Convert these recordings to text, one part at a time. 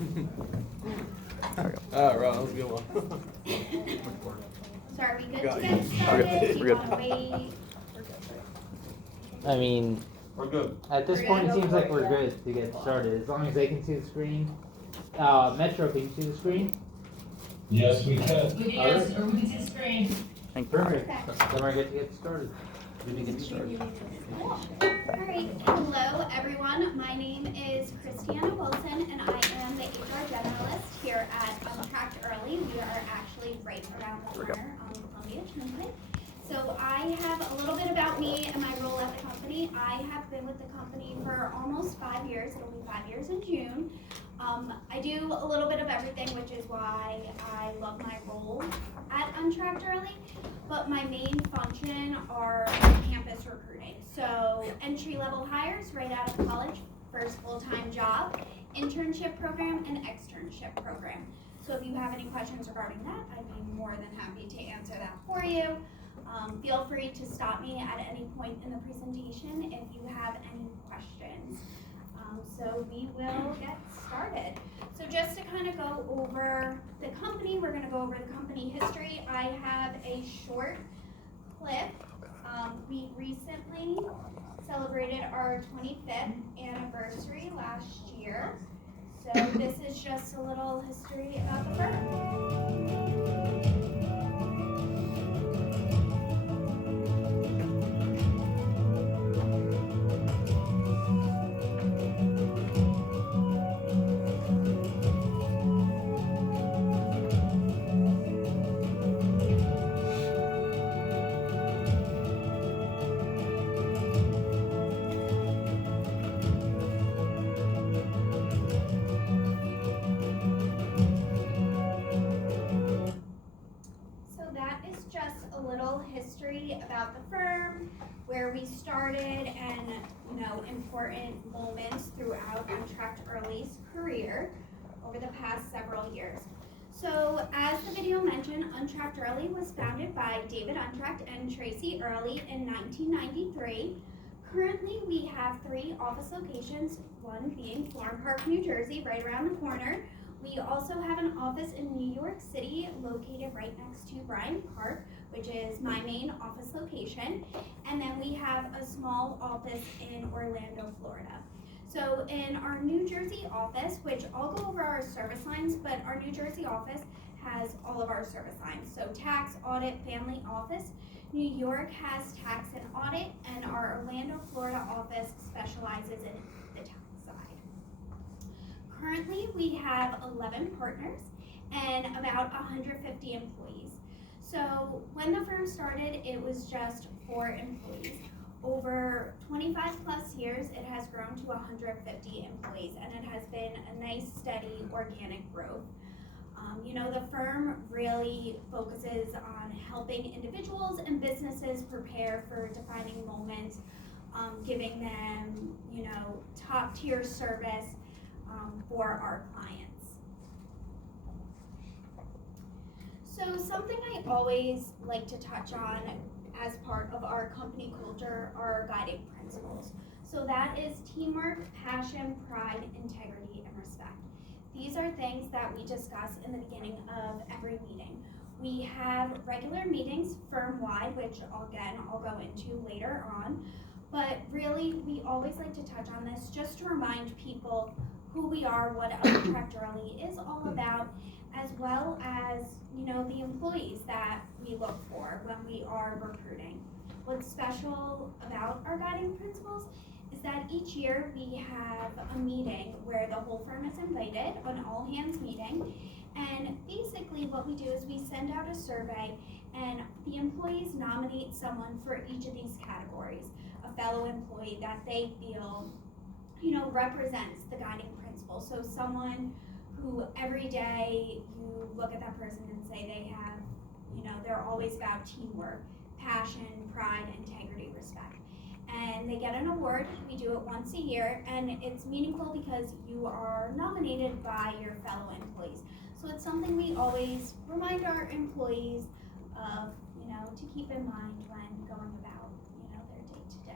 All right, that was a good one. So are we good Got to you. get started? Okay, Do you we're good. want to wait? I mean, We're good. at this We're point, gonna it go seems for like it, we're yeah. good to get started, as long as they can see the screen. Metro, can you see the screen? Yes, we can. We can, yes, or we can see the screen. Thank you. Perfect. Then we're good to get started. Good to get started. Alright, hello everyone. My name is Cristiana Wilson and I am the HR generalist here at Untracht Early. We are actually right around the corner on Columbia Turnpike. So I have a little bit about me and my role at the company. I have been with the company for almost 5 years. It'll be 5 years in June. I do a little bit of everything, which is why I love my role at Untracht Early. But my main function are campus recruiting. So entry-level hires right out of college, first full-time job, internship program, and externship program. So if you have any questions regarding that, I'd be more than happy to answer that for you. Feel free to stop me at any point in the presentation if you have any questions. So we will get started. So just to kind of go over the company, we're going to go over the company history. I have a short clip. We recently celebrated our 25th anniversary last year. So this is just a little history about the firm. So that is just a little history about the firm, where we started, and important moments throughout Untracht Early's career over the past several years. So as the video mentioned, Untracht Early was founded by David Untracht and Tracy Early in 1993. Currently, we have 3 office locations, one being Florham Park, New Jersey, right around the corner. We also have an office in New York City located right next to Bryant Park, which is my main office location. And then we have a small office in Orlando, Florida. So in our New Jersey office, which I'll go over our service lines, but our New Jersey office has all of our service lines. So tax, audit, family office. New York has tax and audit, and our Orlando, Florida office specializes in the tax side. Currently, we have 11 partners and about 150 employees. So when the firm started, it was just 4 employees. Over 25 plus years, it has grown to 150 employees, and it has been a nice, steady, organic growth. The firm really focuses on helping individuals and businesses prepare for defining moments, giving them, top tier service for our clients. So something I always like to touch on as part of our company culture are our guiding principles. So that is teamwork, passion, pride, integrity, and respect. These are things that we discuss in the beginning of every meeting. We have regular meetings firm-wide, which I'll go into later on. But really, we always like to touch on this just to remind people who we are, what Untracht Early is all about, as well as, the employees that we look for when we are recruiting. What's special about our guiding principles is that each year we have a meeting where the whole firm is invited, an all-hands meeting, and basically what we do is we send out a survey and the employees nominate someone for each of these categories, a fellow employee that they feel represents the guiding principle. So someone who every day you look at that person and say they have, they're always about teamwork, passion, pride, integrity, respect. And they get an award. We do it once a year, and it's meaningful because you are nominated by your fellow employees. So it's something we always remind our employees of, to keep in mind when going about, their day-to-day.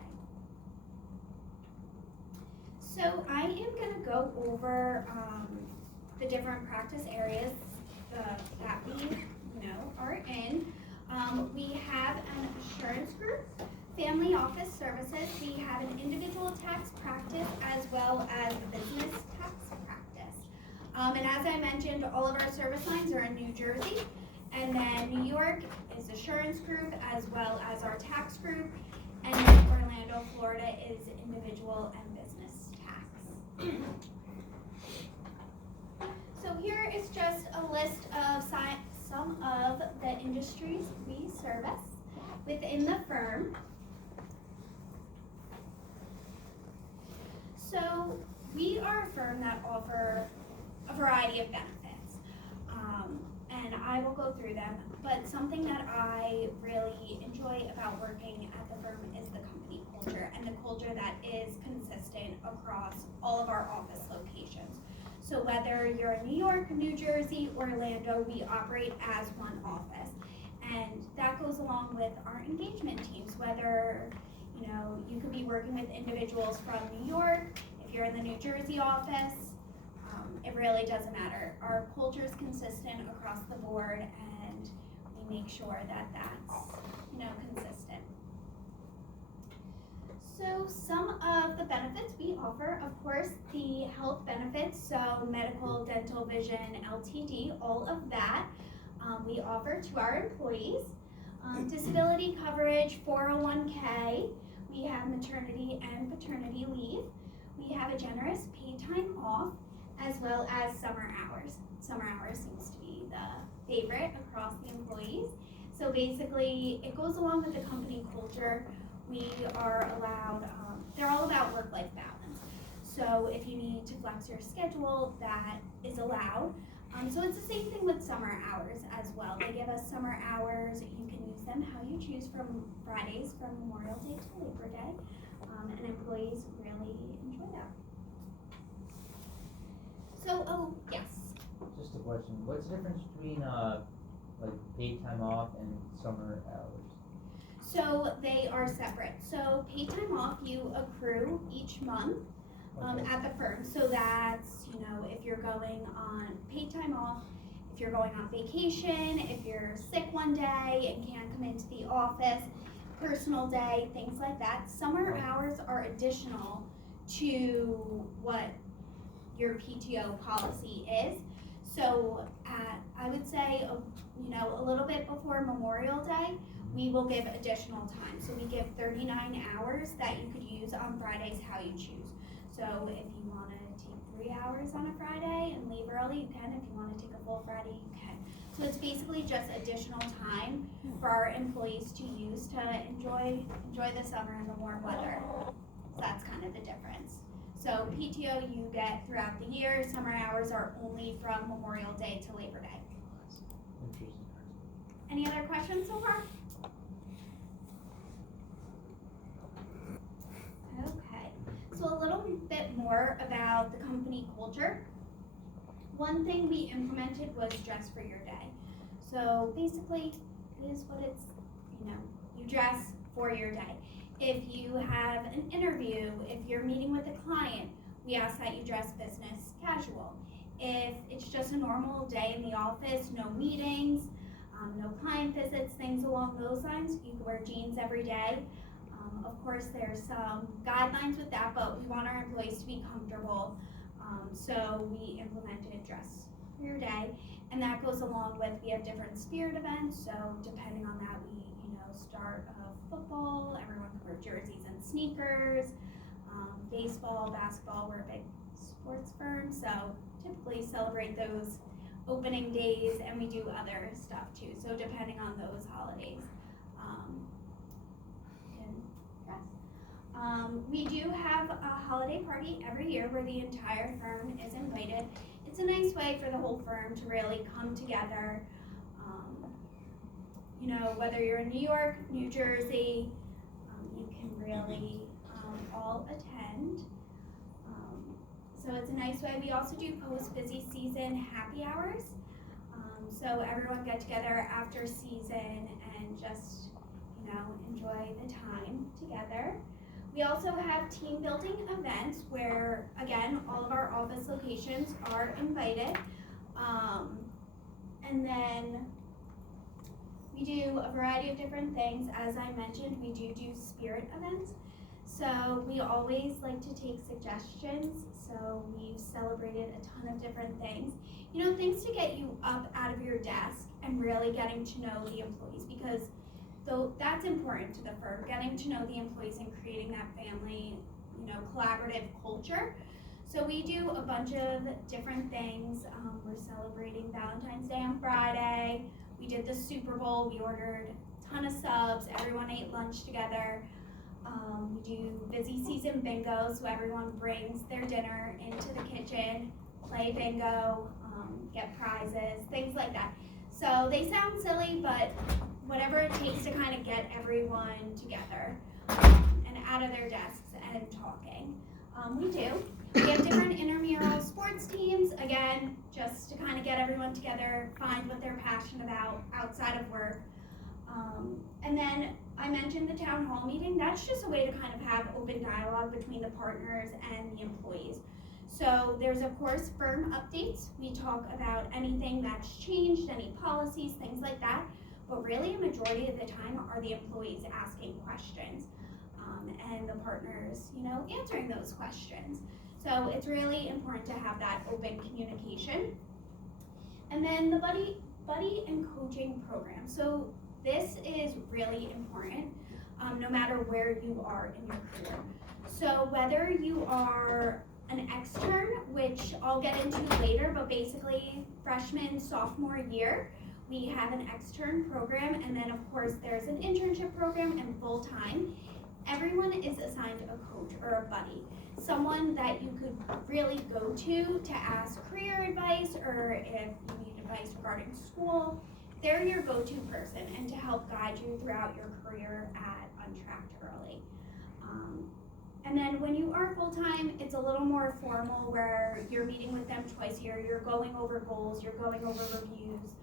So I am going to go over the different practice areas that we, are in. We have an assurance group, family office services. We have an individual tax practice as well as a business tax practice. And as I mentioned, all of our service lines are in New Jersey. And then New York is assurance group as well as our tax group. And then Orlando, Florida is individual and business tax. So here is just a list of some of the industries we service within the firm. So we are a firm that offer a variety of benefits. And I will go through them, but something that I really enjoy about working at the firm is the company culture and the culture that is consistent across all of our office locations. So whether you're in New York, New Jersey, Orlando, we operate as one office. And that goes along with our engagement teams, whether you could be working with individuals from New York, if you're in the New Jersey office, it really doesn't matter. Our culture is consistent across the board, and we make sure that that's consistent. So some of the benefits we offer, of course, the health benefits, so medical, dental, vision, LTD, all of that we offer to our employees. Disability coverage, 401k, we have maternity and paternity leave. We have a generous paid time off, as well as summer hours. Summer hours seems to be the favorite across the employees. So basically, it goes along with the company culture. We are allowed, they're all about work-life balance. So if you need to flex your schedule, that is allowed. So it's the same thing with summer hours as well. They give us summer hours. You can use them how you choose from Fridays from Memorial Day to Labor Day. And employees really enjoy that. So, yes. Just a question. What's the difference between like paid time off and summer hours? So they are separate. So paid time off you accrue each month at the firm. So that's, if you're going on paid time off, if you're going on vacation, if you're sick one day and can't come into the office, personal day, things like that. Summer hours are additional to what your PTO policy is. So I would say, a little bit before Memorial Day, we will give additional time. So we give 39 hours that you could use on Fridays how you choose. So if you want to take 3 hours on a Friday and leave early, you can. If you want to take a full Friday, you can. So it's basically just additional time for our employees to use to enjoy the summer and the warm weather. So that's kind of the difference. So PTO you get throughout the year. Summer hours are only from Memorial Day to Labor Day. Interesting. Any other questions so far? Okay, so a little bit more about the company culture. One thing we implemented was dress for your day. So basically, it is what it's, you dress for your day. If you have an interview, if you're meeting with a client, we ask that you dress business casual. If it's just a normal day in the office, no meetings, no client visits, things along those lines, you can wear jeans every day. Of course, there's some guidelines with that, but we want our employees to be comfortable. So we implemented dress for your day, and that goes along with, we have different spirit events, so depending on that, we start football, everyone can wear jerseys and sneakers, baseball, basketball, we're a big sports firm, so typically celebrate those opening days, and we do other stuff too, so depending on those holidays. We do have a holiday party every year where the entire firm is invited. It's a nice way for the whole firm to really come together. Whether you're in New York, New Jersey, you can really all attend. So it's a nice way. We also do post-busy season happy hours. So everyone get together after season and just, enjoy the time together. We also have team building events where, again, all of our office locations are invited. And then we do a variety of different things. As I mentioned, we do spirit events. So we always like to take suggestions. So we've celebrated a ton of different things. You know, things to get you up out of your desk and really getting to know the employees, because though that's important to the firm, getting to know the employees and creating that family, you know, collaborative culture. So we do a bunch of different things. We're celebrating Valentine's Day on Friday. We did the Super Bowl. We ordered a ton of subs. Everyone ate lunch together. We do busy season bingo, so everyone brings their dinner into the kitchen, play bingo, get prizes, things like that. So they sound silly, but whatever it takes to kind of get everyone together and out of their desks and talking. We do. We have different intramural sports teams, again, just to kind of get everyone together, find what they're passionate about outside of work. And then I mentioned the town hall meeting. That's just a way to kind of have open dialogue between the partners and the employees. So there's, of course, firm updates. We talk about anything that's changed, any policies, things like that. But really, a majority of the time are the employees asking questions and the partners, you know, answering those questions. So it's really important to have that open communication. And then the buddy and coaching program. So this is really important, no matter where you are in your career. So whether you are an extern, which I'll get into later, but basically freshman, sophomore year, we have an extern program, and then of course there's an internship program and full-time. Everyone is assigned a coach or a buddy, someone that you could really go to ask career advice, or if you need advice regarding school. They're your go-to person and to help guide you throughout your career at Untracht early. And then when you are full-time, it's a little more formal where you're meeting with them twice a year, you're going over goals, you're going over reviews.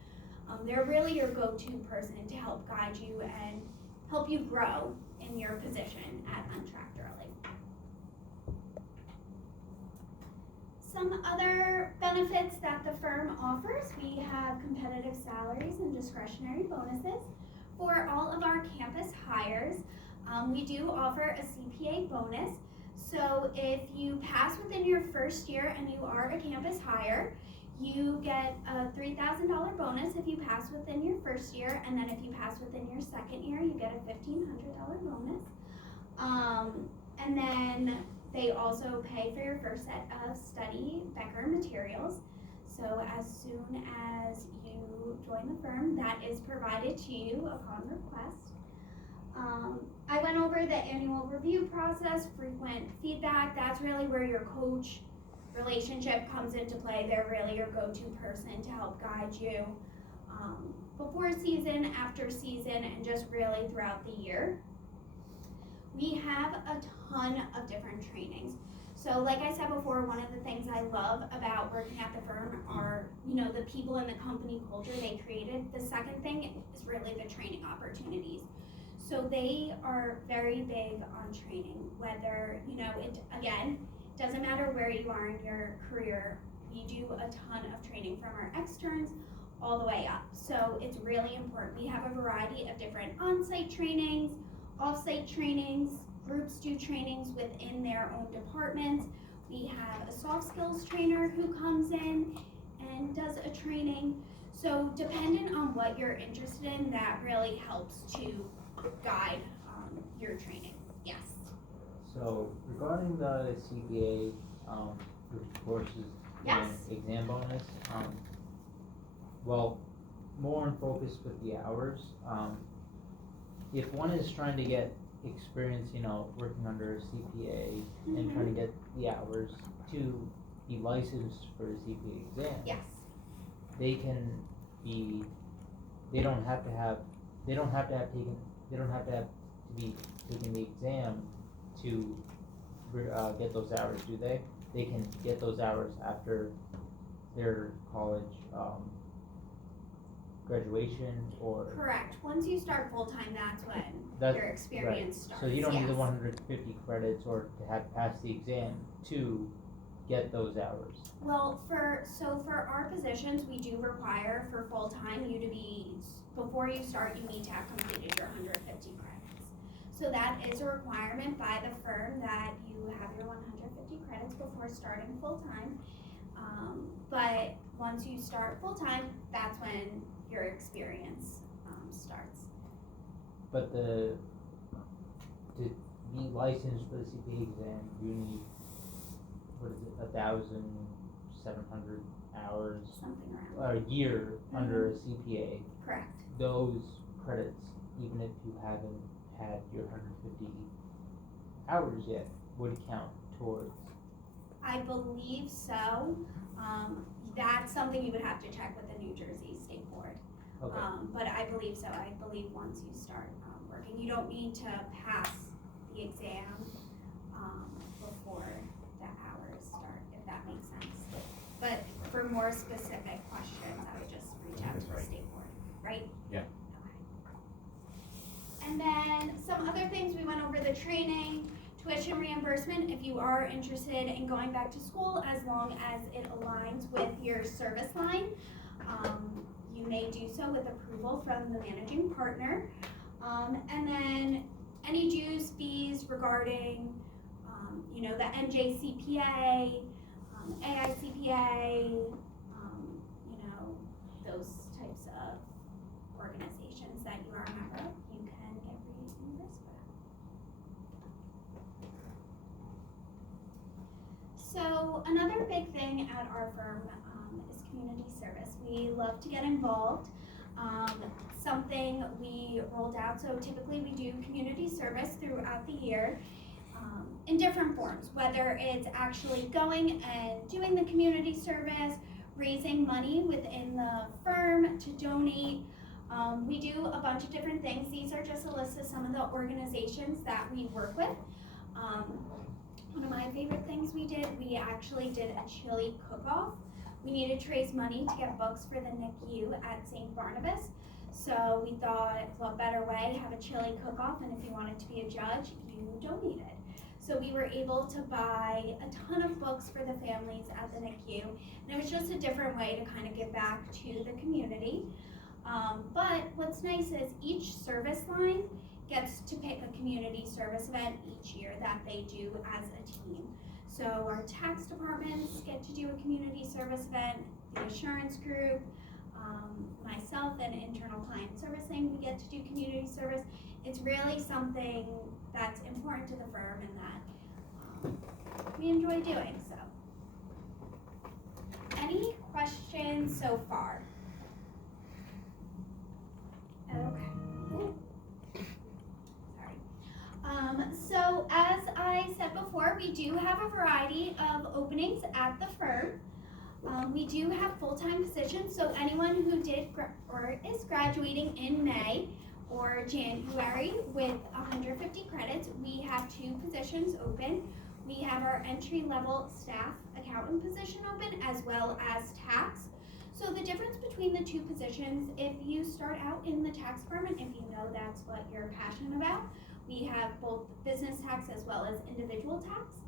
They're really your go-to person to help guide you and help you grow in your position at Untracht early. Some other benefits that the firm offers: we have competitive salaries and discretionary bonuses for all of our campus hires. We do offer a CPA bonus. So if you pass within your first year and you are a campus hire, you get a $3,000 bonus if you pass within your first year, and then if you pass within your second year, you get a $1,500 bonus. And then they also pay for your first set of study Becker materials. So as soon as you join the firm, that is provided to you upon request. I went over the annual review process, frequent feedback. That's really where your coach relationship comes into play. They're really your go-to person to help guide you before season, after season, and just really throughout the year. We have a ton of different trainings. So like I said before, one of the things I love about working at the firm are, you know, the people in the company culture they created. The second thing is really the training opportunities. So they are very big on training, whether, you know, it again, doesn't matter where you are in your career, we do a ton of training from our externs all the way up. So it's really important. We have a variety of different on-site trainings, off-site trainings, groups do trainings within their own departments. We have a soft skills trainer who comes in and does a training. So dependent on what you're interested in, that really helps to guide your training. Yes. So regarding the CPA courses Yes. and exam bonus, well, more in focus with the hours. If one is trying to get experience, you know, working under a CPA and trying to get the hours to be licensed for a CPA exam, Yes. they can be. They don't have to be taking the exam to get those hours, do they? They can get those hours after their college graduation or? Correct. Once you start full-time, that's when That's your experience starts. So you don't need the yes. 150 credits or to have passed the exam to get those hours. Well, for our positions, we do require for full-time you to be, before you start, you need to have completed your 150 credits. So that is a requirement by the firm that you have your 150 credits before starting full-time. But once you start full-time, that's when your experience starts. But to be licensed for the CPA exam, you need, what is it, 1,700 hours Something around. or a year under a CPA. Correct. Those credits, even if you haven't had your 150 hours yet, would count towards. I believe so. That's something you would have to check with the New Jersey State Board. Okay. But I believe so. I believe once you start working, you don't need to pass the exam before the hours start, if that makes sense. But for more specific questions, I would just reach out to the State Board, right? Yeah. Okay. And then some other things, we went over the training, tuition reimbursement if you are interested in going back to school, as long as it aligns with your service line. You may do so with approval from the managing partner. And then any dues, fees regarding, the NJCPA, AICPA, those types of organizations that you are a member of, you can get reimbursed for that. So another big thing at our firm is community service. We love to get involved. Something we rolled out, so typically we do community service throughout the year in different forms, whether it's actually going and doing the community service, raising money within the firm to donate. We do a bunch of different things. These are just a list of some of the organizations that we work with. One of my favorite things we actually did a chili cook-off. We needed to raise money to get books for the NICU at St. Barnabas. So we thought, what better way, have a chili cook-off, and if you wanted to be a judge, you donated. So we were able to buy a ton of books for the families at the NICU, and it was just a different way to kind of give back to the community. But what's nice is each service line gets to pick a community service event each year that they do as a team. So our tax departments get to do a community service event, the assurance group, myself and internal client servicing, we get to do community service. It's really something that's important to the firm and that we enjoy doing so. Any questions so far? Okay. So as I said before, we do have a variety of openings at the firm. We do have full-time positions, so anyone who did or is graduating in May or January with 150 credits, we have 2 positions open. We have our entry-level staff accountant position open, as well as tax. So the difference between the 2 positions, if you start out in the tax department, if you know that's what you're passionate about, we have both business tax as well as individual tax.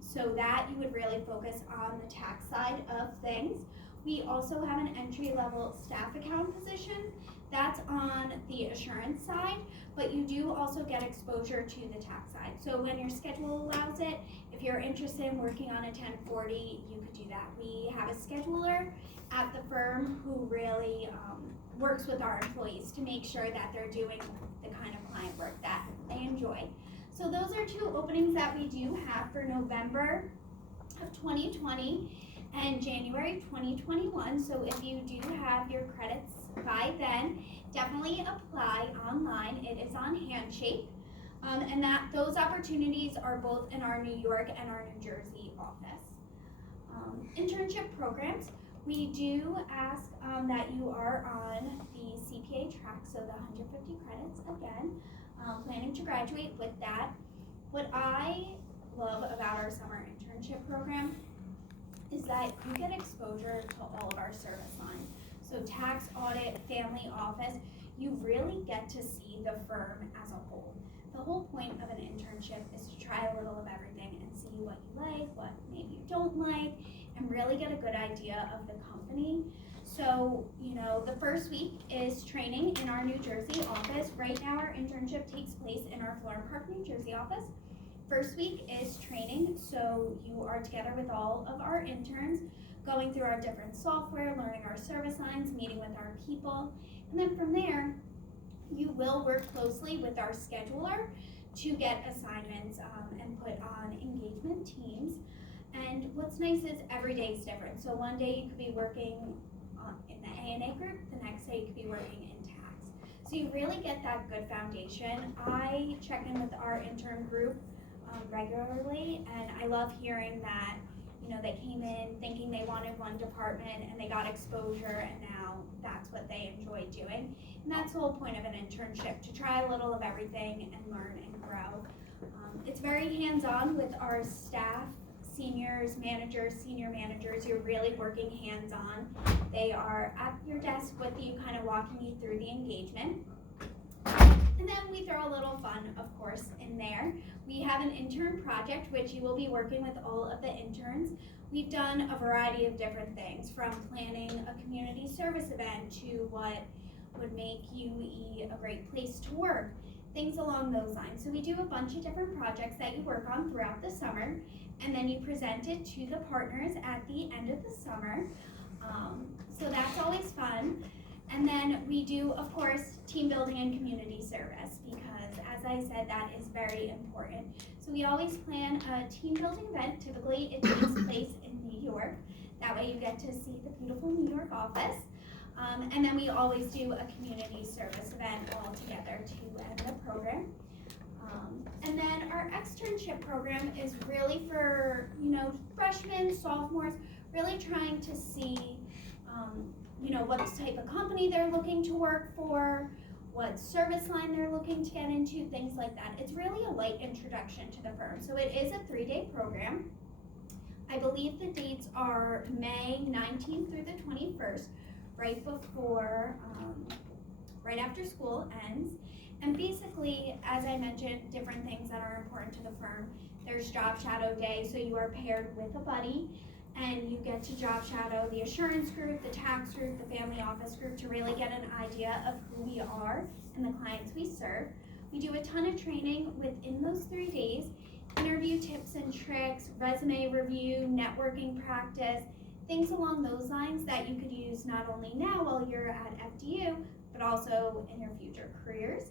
So that you would really focus on the tax side of things. We also have an entry-level staff account position. That's on the assurance side, but you do also get exposure to the tax side. So when your schedule allows it, if you're interested in working on a 1040, you could do that. We have a scheduler at the firm who really works with our employees to make sure that they're doing the kind of client work that they enjoy. So those are 2 openings that we do have for November of 2020 and January 2021. So if you do have your credits by then, definitely apply online. It is on Handshake. And those opportunities are both in our New York and our New Jersey office. Internship programs, we do ask that you are on the CPA track, so the 150 credits again. Planning to graduate with that. What I love about our summer internship program is that you get exposure to all of our service lines. So so tax, audit, family office, you really get to see the firm as a whole. The whole point of an internship is to try a little of everything and see what you like, what maybe you don't like, and really get a good idea of the company. So, the first week is training in our New Jersey office. Right now our internship takes place in our Florham Park, New Jersey office. First week is training, so you are together with all of our interns, going through our different software, learning our service lines, meeting with our people, and then from there, you will work closely with our scheduler to get assignments and put on engagement teams. And what's nice is every day is different. So one day you could be working in the A&A group, the next day you could be working in tax. So you really get that good foundation. I check in with our intern group regularly, and I love hearing that they came in thinking they wanted one department and they got exposure, and now that's what they enjoy doing. And that's the whole point of an internship, to try a little of everything and learn and grow. It's very hands-on with our staff, seniors, managers, senior managers. You're really working hands-on. They are at your desk with you, kind of walking you through the engagement. And then we throw a little fun, of course, in there. We have an intern project, which you will be working with all of the interns. We've done a variety of different things, from planning a community service event to what would make UE a great place to work, things along those lines. So we do a bunch of different projects that you work on throughout the summer, and then you present it to the partners at the end of the summer. So that's always fun. And then we do, of course, team building and community service, because as I said, that is very important. So we always plan a team building event. Typically it takes place in New York. That way you get to see the beautiful New York office. And then we always do a community service event all together to end the program. And then our externship program is really for, freshmen, sophomores, really trying to see what type of company they're looking to work for, what service line they're looking to get into, things like that. It's really a light introduction to the firm. So it is a 3-day program. I believe the dates are May 19th through the 21st, right before, right after school ends. And basically, as I mentioned, different things that are important to the firm. There's job shadow day, so you are paired with a buddy, and you get to job shadow the assurance group, the tax group, the family office group, to really get an idea of who we are and the clients we serve. We do a ton of training within those 3 days, interview tips and tricks, resume review, networking practice, things along those lines that you could use not only now while you're at FDU, but also in your future careers.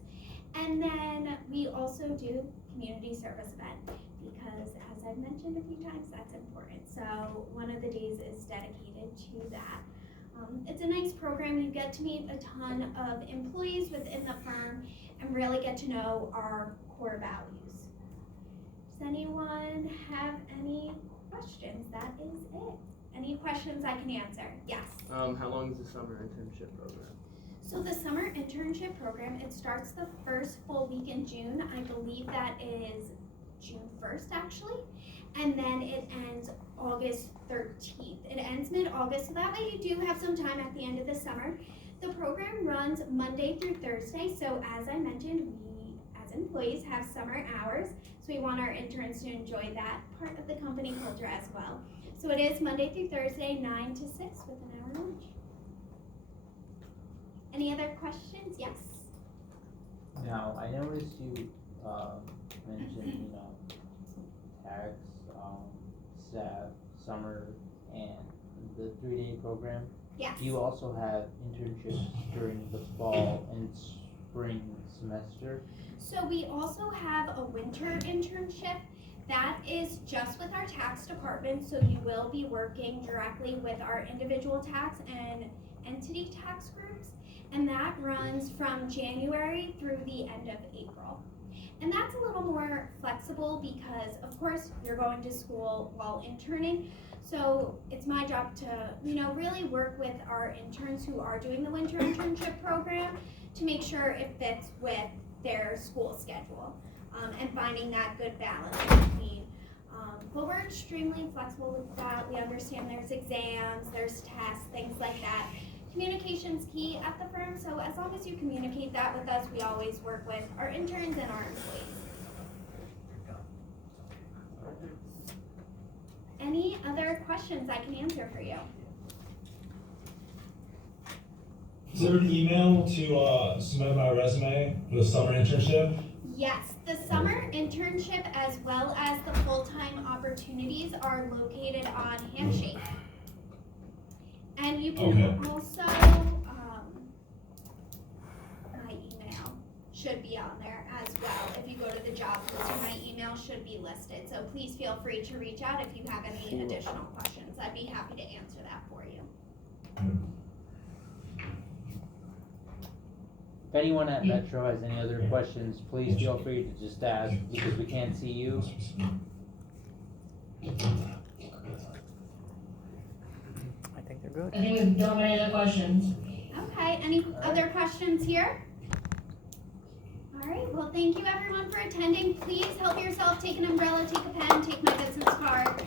And then we also do community service event, because as I've mentioned a few times, that's important. So one of the days is dedicated to that. It's a nice program. You get to meet a ton of employees within the firm and really get to know our core values. Does anyone have any questions? That is it. Any questions I can answer? Yes. How long is the summer internship program? So the summer internship program, it starts the first full week in June. I believe that is June 1st actually, and then it ends August 13th. It ends mid-August, so that way you do have some time at the end of the summer. The program runs Monday through Thursday, so as I mentioned, we as employees have summer hours, so we want our interns to enjoy that part of the company culture as well. So it is Monday through Thursday, 9 to 6 with an hour lunch. Any other questions? Yes. Now, I noticed you mentioned, tax, staff, summer, and the 3-day program. Yes. Do you also have internships during the fall and spring semester? So we also have a winter internship. That is just with our tax department, so you will be working directly with our individual tax and entity tax groups, and that runs from January through the end of April. And that's a little more flexible because, of course, you're going to school while interning, so it's my job to, really work with our interns who are doing the winter internship program to make sure it fits with their school schedule, and finding that good balance between, but we're extremely flexible with that. We understand there's exams, there's tests, things like that. communication's key at the firm, so as long as you communicate that with us, we always work with our interns and our employees. Any other questions I can answer for you? Is there an email to submit my resume for the summer internship? Yes, the summer internship as well as the full-time opportunities are located on Handshake. And you can also, my email should be on there as well. If you go to the job posting, my email should be listed. So please feel free to reach out if you have any additional questions. I'd be happy to answer that for you. If anyone at Metro has any other questions, please feel free to just ask, because we can't see you. I think they're good. I think we've done any other questions. Okay, any other questions here? All right, well, thank you everyone for attending. Please help yourself, take an umbrella, take a pen, take my business card.